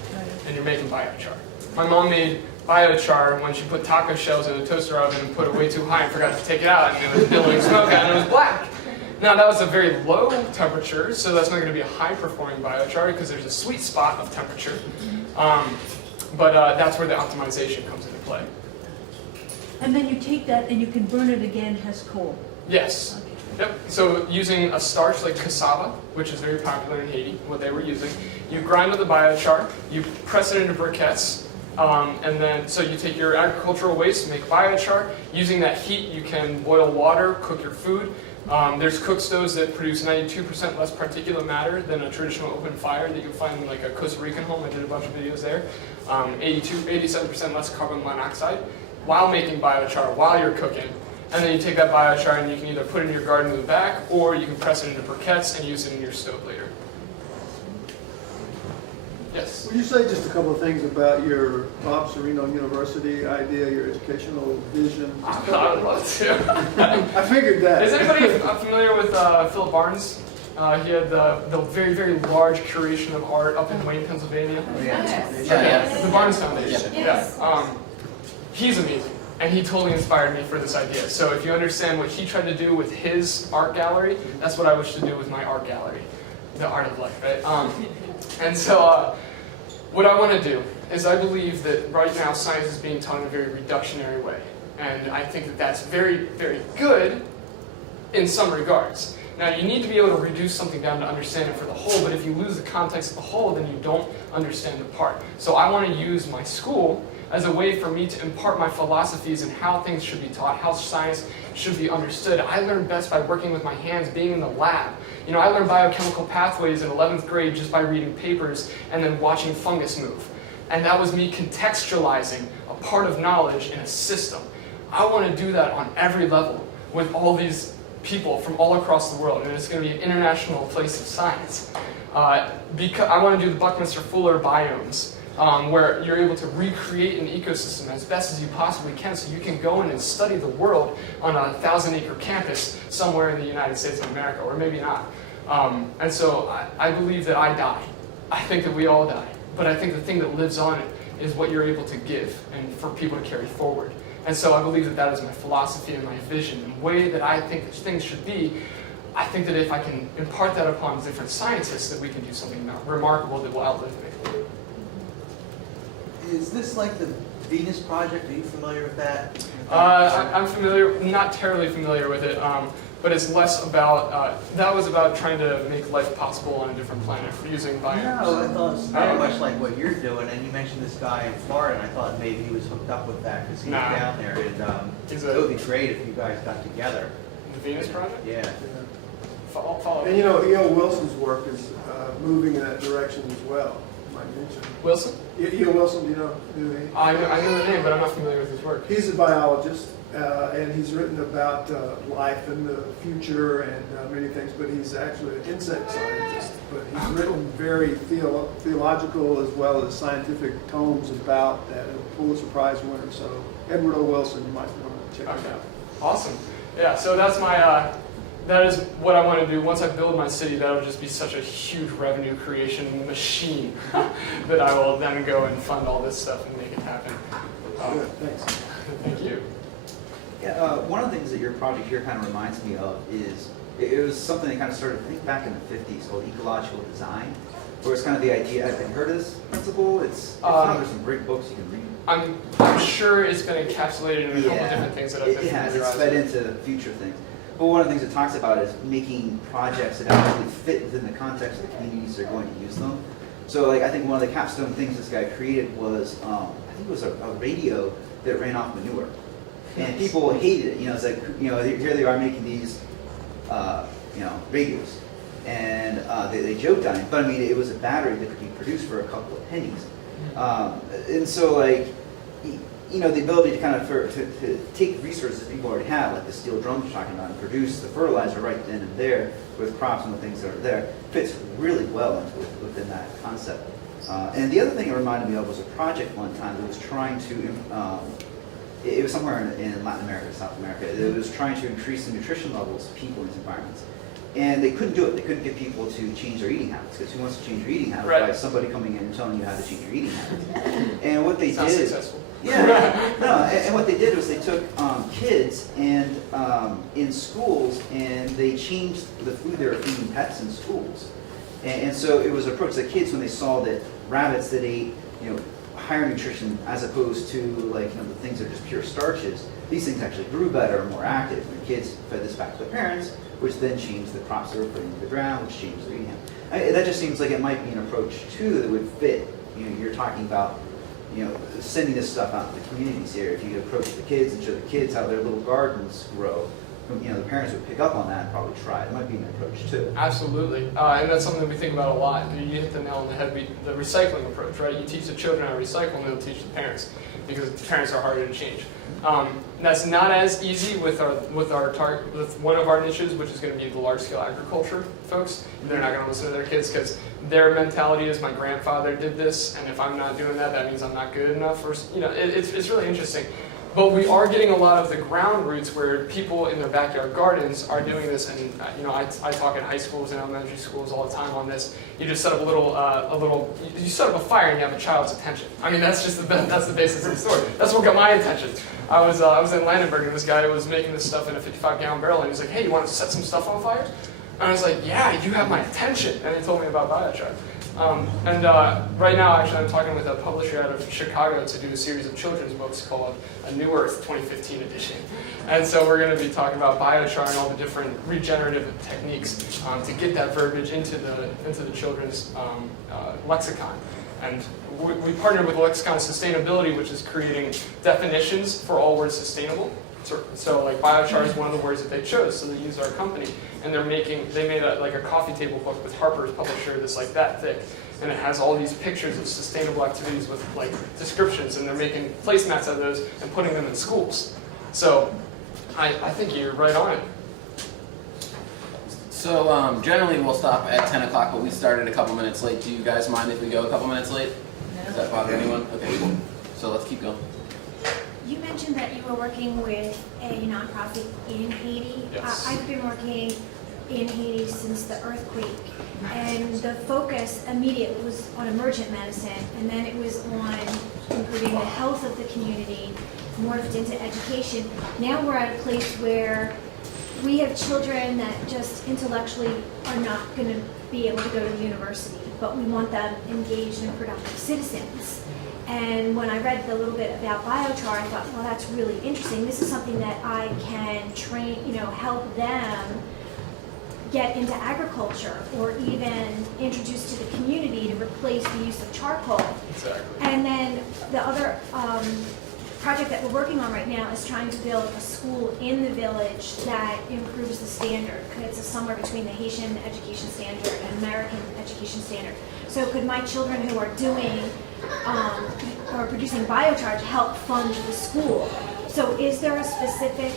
and you're making biochar. My mom made biochar when she put taco shells in a toaster oven and put it way too high and forgot to take it out, and it was billowing smoke out and it was black. Now that was a very low temperature, so that's not going to be a high-performing biochar because there's a sweet spot of temperature. But that's where the optimization comes into play. And then you take that and you can burn it again as coal. Yes. Okay. Yep. So using a starch like cassava, which is very popular in Haiti, what they were using, you grind the biochar, you press it into briquettes, and then so you take your agricultural waste, make biochar. Using that heat, you can boil water, cook your food. There's cook stoves that produce 92% less particulate matter than a traditional open fire that you'll find in like a Costa Rican home. I did a bunch of videos there. 87% less carbon monoxide while making biochar, while you're cooking. And then you take that biochar and you can either put it in your garden in the back or you can press it into briquettes and use it in your stove later. Yes? Would you say just a couple of things about your Bob Cirino University idea, your educational vision? I would love to. I figured that. Is anybody familiar with Philip Barnes? He had the very, very large curation of art up in Wayne, Pennsylvania. Oh, Yeah. The Barnes Foundation. Yes. Yeah. He's amazing. And he totally inspired me for this idea. So if you understand what he tried to do with his art gallery, that's what I wish to do with my art gallery. the art of life, right? And so what I want to do is I believe that right now science is being taught in a very reductionary way. And I think that that's very, very good in some regards. Now, you need to be able to reduce something down to understand it for the whole, but if you lose the context of the whole, then you don't understand the part. So I want to use my school as a way for me to impart my philosophies and how things should be taught, how science should be understood. I learn best by working with my hands, being in the lab. You know, I learned biochemical pathways in 11th grade just by reading papers and then watching fungus move. And that was me contextualizing a part of knowledge in a system. I want to do that on every level with all these people from all across the world, and it's going to be an international place of science. Because I want to do the Buckminster-Fuller biomes, where you're able to recreate an ecosystem as best as you possibly can, so you can go in and study the world on a 1,000-acre campus somewhere in the United States of America, or maybe not. And so I believe that I die. I think that we all die. But I think the thing that lives on it is what you're able to give and for people to carry forward. And so I believe that that is my philosophy and my vision, and the way that I think that things should be. I think that if I can impart that upon different scientists, that we can do something remarkable that will outlive me. Is this like the Venus Project? Are you familiar with that? I'm familiar, not terribly familiar with it, but it's less about, that was about trying to make life possible on a different planet using biomes. No, I thought it was very much like what you're doing, and you mentioned this guy in Florida, and I thought maybe he was hooked up with that because he was down there, and it would be great if you guys got together. The Venus Project? Yeah. Follow. And you know, E.O. Wilson's work is moving in that direction as well. Might mention. Wilson? E.O. Wilson, do you know who he is? I know the name, but I'm not familiar with his work. He's a biologist, and he's written about life and the future and many things, but he's actually an insect scientist. But he's written very theological as well as scientific tomes about that. A Pulitzer Prize winner. So Edward O. Wilson, you might want to check him out. Awesome. Yeah, so that's my, that is what I want to do. Once I build my city, that'll just be such a huge revenue creation machine that I will then go and fund all this stuff and make it happen. Good, thanks. Thank you. Yeah, one of the things that your project here kind of reminds me of is, it was something that kind of started, I think, back in the 50s called ecological design, where it's kind of the idea, have you heard of this principle? It's there's some great books you can read. I'm sure it's been encapsulated in a couple of different things that I've been It has, it's fed into future things. But one of the things it talks about is making projects that actually fit within the context of the communities that are going to use them. So like, I think one of the capstone things this guy created was, I think it was a radio that ran off manure. And people hated it, you know, it's like, you know, here they are making these, you know, radios. And they joked on it, but I mean, it was a battery that could be produced for a couple of pennies. And so like, you know, the ability to kind of to take resources people already have, like the steel drums you're talking about, and produce the fertilizer right then and there with crops and the things that are there, fits really well into within that concept. And the other thing it reminded me of was a project one time that was trying to, it was somewhere in Latin America, South America, it was trying to increase the nutrition levels of people in these environments. And they couldn't do it. They couldn't get people to change their eating habits, because who wants to change your eating habits by somebody coming in and telling you how to change your eating habits? And what they did, Successful. yeah, no, and what they did was they took kids and in schools, and they changed the food they were feeding pets in schools. And so it was approached the kids when they saw that rabbits that ate, you know, higher nutrition as opposed to like, you know, the things that are just pure starches. These things actually grew better, more active. And the kids fed this back to their parents, which then changed the crops they were putting into the ground, which changed their eating habits. That just seems like it might be an approach too that would fit. You know, you're talking about, you know, sending this stuff out to the communities here. If you approach the kids and show the kids how their little gardens grow, you know, the parents would pick up on that and probably try it. It might be an approach too. Absolutely, and that's something that we think about a lot. You hit the nail on the head. The recycling approach, right? You teach the children how to recycle, and they'll teach the parents, because the parents are harder to change. That's not as easy with one of our niches, which is going to be the large-scale agriculture folks. They're not going to listen to their kids because their mentality is, my grandfather did this, and if I'm not doing that, that means I'm not good enough. Or, you know, it's really interesting. But we are getting a lot of the ground roots where people in their backyard gardens are doing this, and you know, I talk at high schools and elementary schools all the time on this. You just set up you set up a fire and you have a child's attention. I mean, that's just that's the basis of the story. That's what got my attention. I was in Landenberg, and this guy was making this stuff in a 55-gallon barrel, and he was like, "Hey, you want to set some stuff on fire?" And I was like, yeah, you have my attention. And he told me about biochar. Right now, actually, I'm talking with a publisher out of Chicago to do a series of children's books called A New Earth 2015 edition. And so we're going to be talking about biochar and all the different regenerative techniques to get that verbiage into the children's lexicon. And we partnered with Lexicon Sustainability, which is creating definitions for all words sustainable. So like biochar is one of the words that they chose, so they used our company. And they made like a coffee table book with Harper's publisher that's like that thick. And it has all these pictures of sustainable activities with like descriptions, and they're making placemats of those and putting them in schools. So I think you're right on it. So generally we'll stop at 10 o'clock, but we started a couple minutes late. Do you guys mind if we go a couple minutes late? No. Does that bother anyone? Okay, cool. So let's keep going. You mentioned that you were working with a nonprofit in Haiti. Yes. I've been working in Haiti since the earthquake, and the focus immediately was on emergent medicine, and then it was on improving the health of the community, morphed into education. Now we're at a place where we have children that just intellectually are not going to be able to go to university, but we want them engaged and productive citizens. And when I read a little bit about biochar, I thought, well, that's really interesting. This is something that I can train, help them get into agriculture, or even introduce to the community to replace the use of charcoal. Exactly. And then the other project that we're working on right now is trying to build a school in the village that improves the standard. It's somewhere between the Haitian education standard and American education standard. So could my children who are doing or producing biochar help fund the school? So is there a specific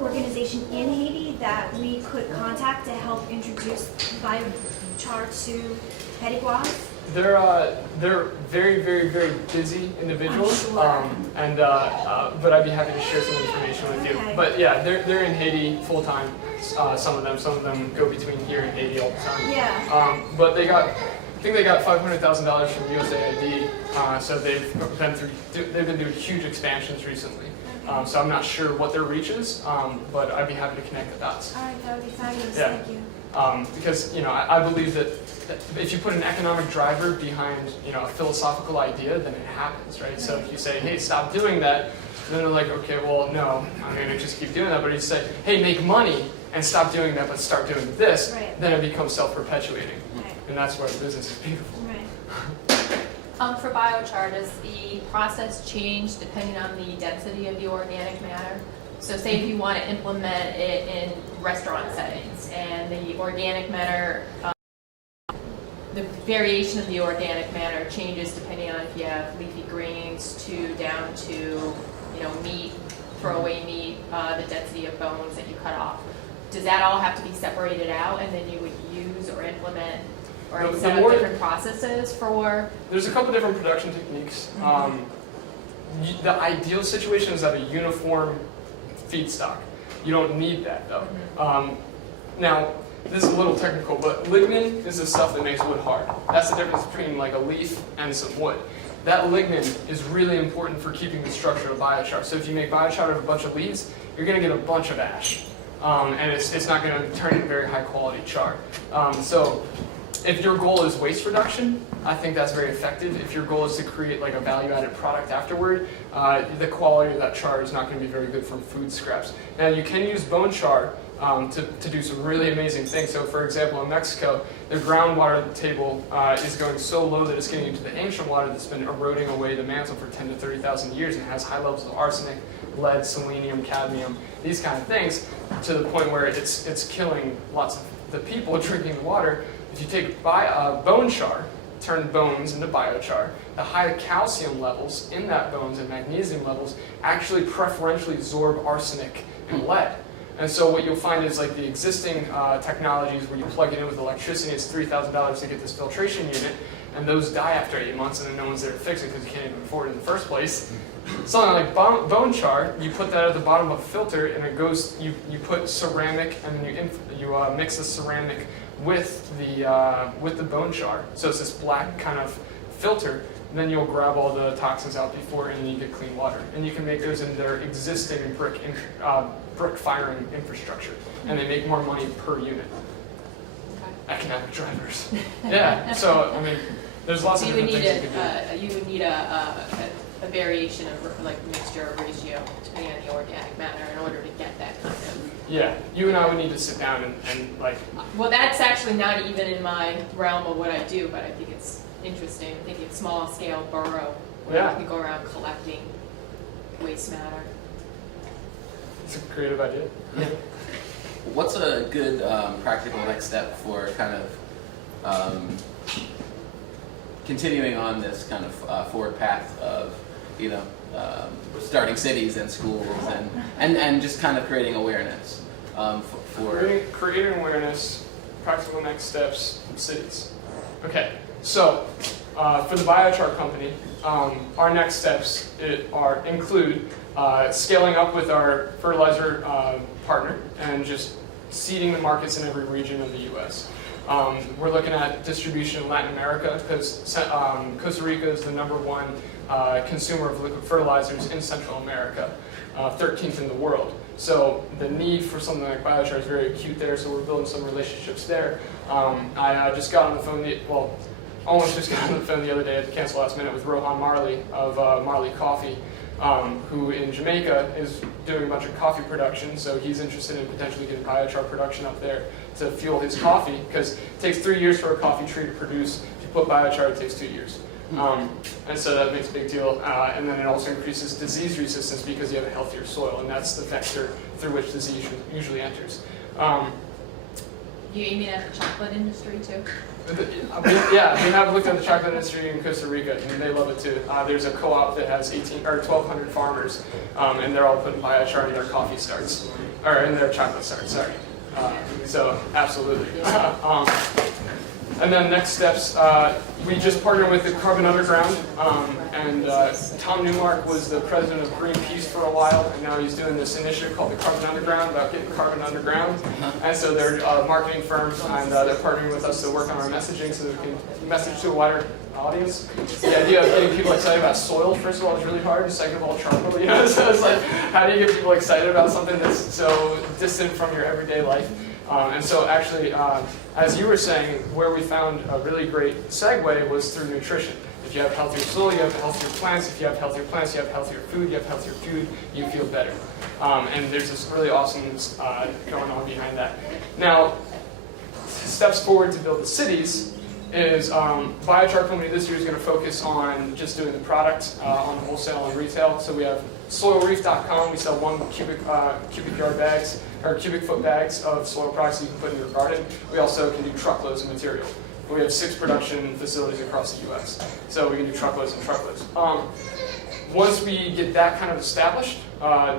organization in Haiti that we could contact to help introduce biochar to Petitgoise? They're very, very, very busy individuals, I'm sure. But I'd be happy to share some information with you. Okay. But yeah, they're in Haiti full time. Some of them go between here and Haiti all the time. Yeah. But I think they got $500,000 from USAID. So they've been doing huge expansions recently. So I'm not sure what their reach is, but I'd be happy to connect the dots. All right, that would be fabulous. Yeah. Thank you. Because I believe that if you put an economic driver behind a philosophical idea, then it happens, right? So if you say, hey, stop doing that, then they're like, okay, well, no, I'm going to just keep doing that. But if you say, hey, make money and stop doing that, but start doing this, Right. then it becomes self-perpetuating. Right. And that's where the business is beautiful. Right. For biochar, does the process change depending on the density of the organic matter? So say if you want to implement it in restaurant settings and the organic matter, the variation of the organic matter changes depending on if you have leafy greens down to meat, throwaway meat, the density of bones that you cut off. Does that all have to be separated out and then you would use or implement or set up different processes for? There's a couple different production techniques. The ideal situation is have a uniform feedstock. You don't need that though. Now, this is a little technical, but lignin is the stuff that makes wood hard. That's the difference between like a leaf and some wood. That lignin is really important for keeping the structure of biochar. So if you make biochar out of a bunch of leaves, you're going to get a bunch of ash. And it's not going to turn into very high quality char. So if your goal is waste reduction, I think that's very effective. If your goal is to create like a value-added product afterward, the quality of that char is not going to be very good from food scraps. Now you can use bone char to do some really amazing things. So for example, in Mexico, the groundwater table is going so low that it's getting into the ancient water that's been eroding away the mantle for 10 to 30,000 years, and it has high levels of arsenic, lead, selenium, cadmium, these kind of things, to the point where it's killing lots of the people drinking the water. If you take bone char, turn bones into biochar, the high calcium levels in that bones and magnesium levels actually preferentially absorb arsenic and lead. And so what you'll find is like the existing technologies where you plug it in with electricity, it's $3,000 to get this filtration unit, and those die after 8 months, and then no one's there to fix it because you can't even afford it in the first place. Something like bone char, you put that at the bottom of a filter, and it goes. You put ceramic, and then you mix the ceramic with the bone char. So it's this black kind of filter. And then you'll grab all the toxins out before, and then you get clean water. And you can make those in their existing brick firing infrastructure, and they make more money per unit. economic drivers. Yeah, so I mean, there's lots So of you would different need things you can do. you would need a variation of like mixture or ratio depending on the organic matter in order to get that kind of. Yeah, you and I would need to sit down and like. Well, that's actually not even in my realm of what I do, but I think it's interesting. I'm thinking small scale borough where Yeah. you can go around collecting waste matter. It's a creative idea. Yeah. What's a good practical next step for kind of continuing on this kind of forward path of, you know, starting cities and schools and just kind of creating awareness for Creating awareness, practical next steps, cities. Okay, so for the Biochar Company, our next steps include scaling up with our fertilizer partner and just seeding the markets in every region of the U.S. We're looking at distribution in Latin America because Costa Rica is the #1 consumer of liquid fertilizers in Central America, 13th in the world. So the need for something like biochar is very acute there, so we're building some relationships there. I just got on the phone, almost just got on the phone the other day at the cancel last minute with Rohan Marley of Marley Coffee, who in Jamaica is doing a bunch of coffee production, so he's interested in potentially getting biochar production up there to fuel his coffee, because it takes 3 years for a coffee tree to produce. If you put biochar, it takes 2 years. And so that makes a big deal. And then it also increases disease resistance because you have a healthier soil, and that's the vector through which disease usually enters. You mean at the chocolate industry too? Yeah, we have looked at the chocolate industry in Costa Rica, and they love it too. There's a co-op that has 1,200 farmers, and they're all putting biochar in their coffee starts, or in their chocolate starts. Sorry. So absolutely. And then next steps, we just partnered with the Carbon Underground, and Tom Newmark was the president of Greenpeace for a while, and now he's doing this initiative called the Carbon Underground about getting carbon underground. And so they're a marketing firm, and they're partnering with us to work on our messaging so that we can message to a wider audience. The idea of getting people excited about soil, first of all, is really hard, and second of all, charcoal. You know, so it's like, how do you get people excited about something that's so distant from your everyday life? And so actually, as you were saying, where we found a really great segue was through nutrition. If you have healthier soil, you have healthier plants. If you have healthier plants, you have healthier food. You have healthier food, you feel better. And there's this really awesome going on behind that. Now, steps forward to build the cities is Biochar Company this year is going to focus on just doing the product on wholesale and retail. So we have soilreef.com. We sell 1 cubic yard bags or cubic foot bags of soil products that you can put in your garden. We also can do truckloads of material. We have 6 production facilities across the U.S. So we can do truckloads and truckloads. Once we get that kind of established,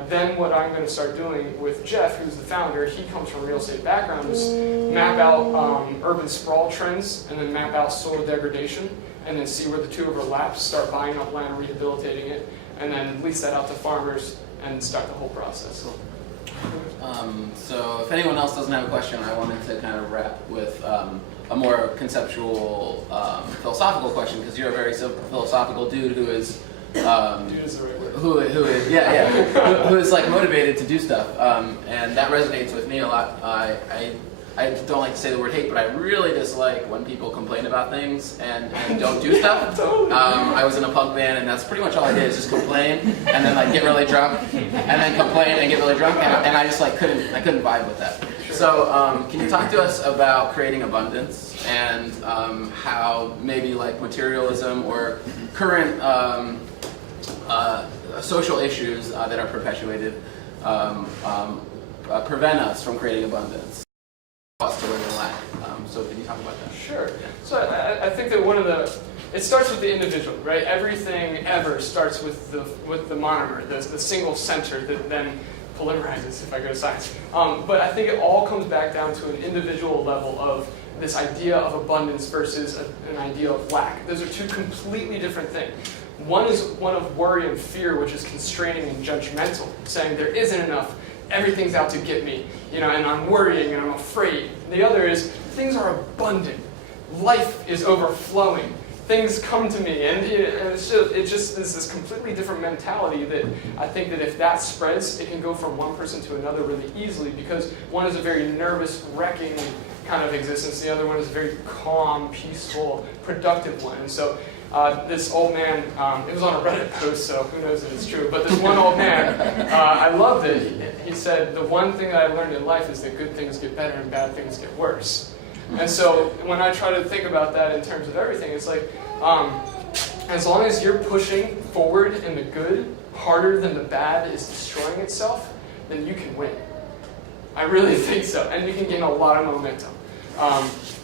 then what I'm going to start doing with Jeff, who's the founder, he comes from a real estate background, is map out urban sprawl trends and then map out soil degradation and then see where the two overlap, start buying up land, rehabilitating it, and then lease that out to farmers and start the whole process. So if anyone else doesn't have a question, I wanted to kind of wrap with a more conceptual, philosophical question, because you're a very philosophical dude who is dude is the right word. who is like motivated to do stuff, and that resonates with me a lot. I don't like to say the word hate, but I really dislike when people complain about things and don't do stuff. I was in a punk band, and that's pretty much all I did, is just complain, and then like get really drunk, and then complain and get really drunk, and I just like couldn't vibe with that. So can you talk to us about creating abundance and how maybe like materialism or current social issues that are perpetuated prevent us from creating abundance? Us to live in lack. So can you talk about that? Sure. So I think that it starts with the individual, right? Everything ever starts with the monomer, the single center that then polymerizes, if I go to science. But I think it all comes back down to an individual level of this idea of abundance versus an idea of lack. Those are two completely different things. One is one of worry and fear, which is constraining and judgmental, saying there isn't enough, everything's out to get me, and I'm worrying and I'm afraid. The other is things are abundant, life is overflowing, things come to me, and it just is this completely different mentality that I think that if that spreads, it can go from one person to another really easily, because one is a very nervous, wrecking kind of existence. The other one is a very calm, peaceful, productive one. And so this old man, it was on a Reddit post, so who knows if it's true, but this one old man, I loved it. He said, the one thing that I learned in life is that good things get better and bad things get worse. And so when I try to think about that in terms of everything, it's like, as long as you're pushing forward in the good harder than the bad is destroying itself, then you can win. I really think so. And you can gain a lot of momentum.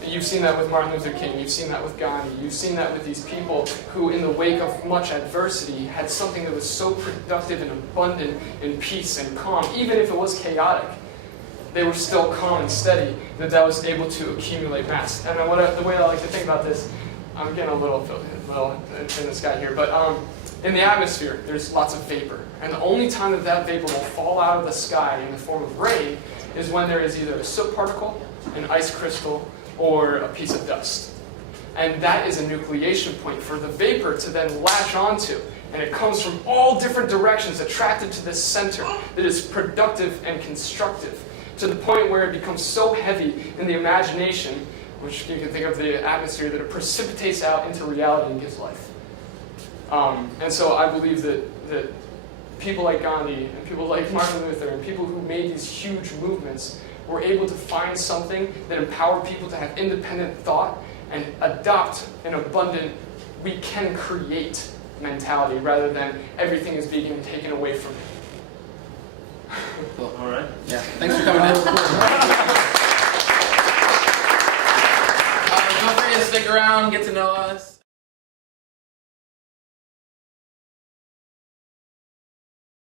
You've seen that with Martin Luther King. You've seen that with Gandhi. You've seen that with these people who, in the wake of much adversity, had something that was so productive and abundant in peace and calm, even if it was chaotic. They were still calm and steady, that was able to accumulate mass. And the way I like to think about this, I'm getting a little in the sky here, but in the atmosphere, there's lots of vapor. And the only time that that vapor will fall out of the sky in the form of rain is when there is either a soot particle, an ice crystal, or a piece of dust. And that is a nucleation point for the vapor to then latch onto. And it comes from all different directions, attracted to this center that is productive and constructive, to the point where it becomes so heavy in the imagination, which you can think of the atmosphere, that it precipitates out into reality and gives life. And so I believe that people like Gandhi and people like Martin Luther and people who made these huge movements were able to find something that empowered people to have independent thought and adopt an abundant, we can create mentality rather than everything is being taken away from me. Cool. All right. Yeah. Thanks for coming in. Feel free to stick around, get to know us.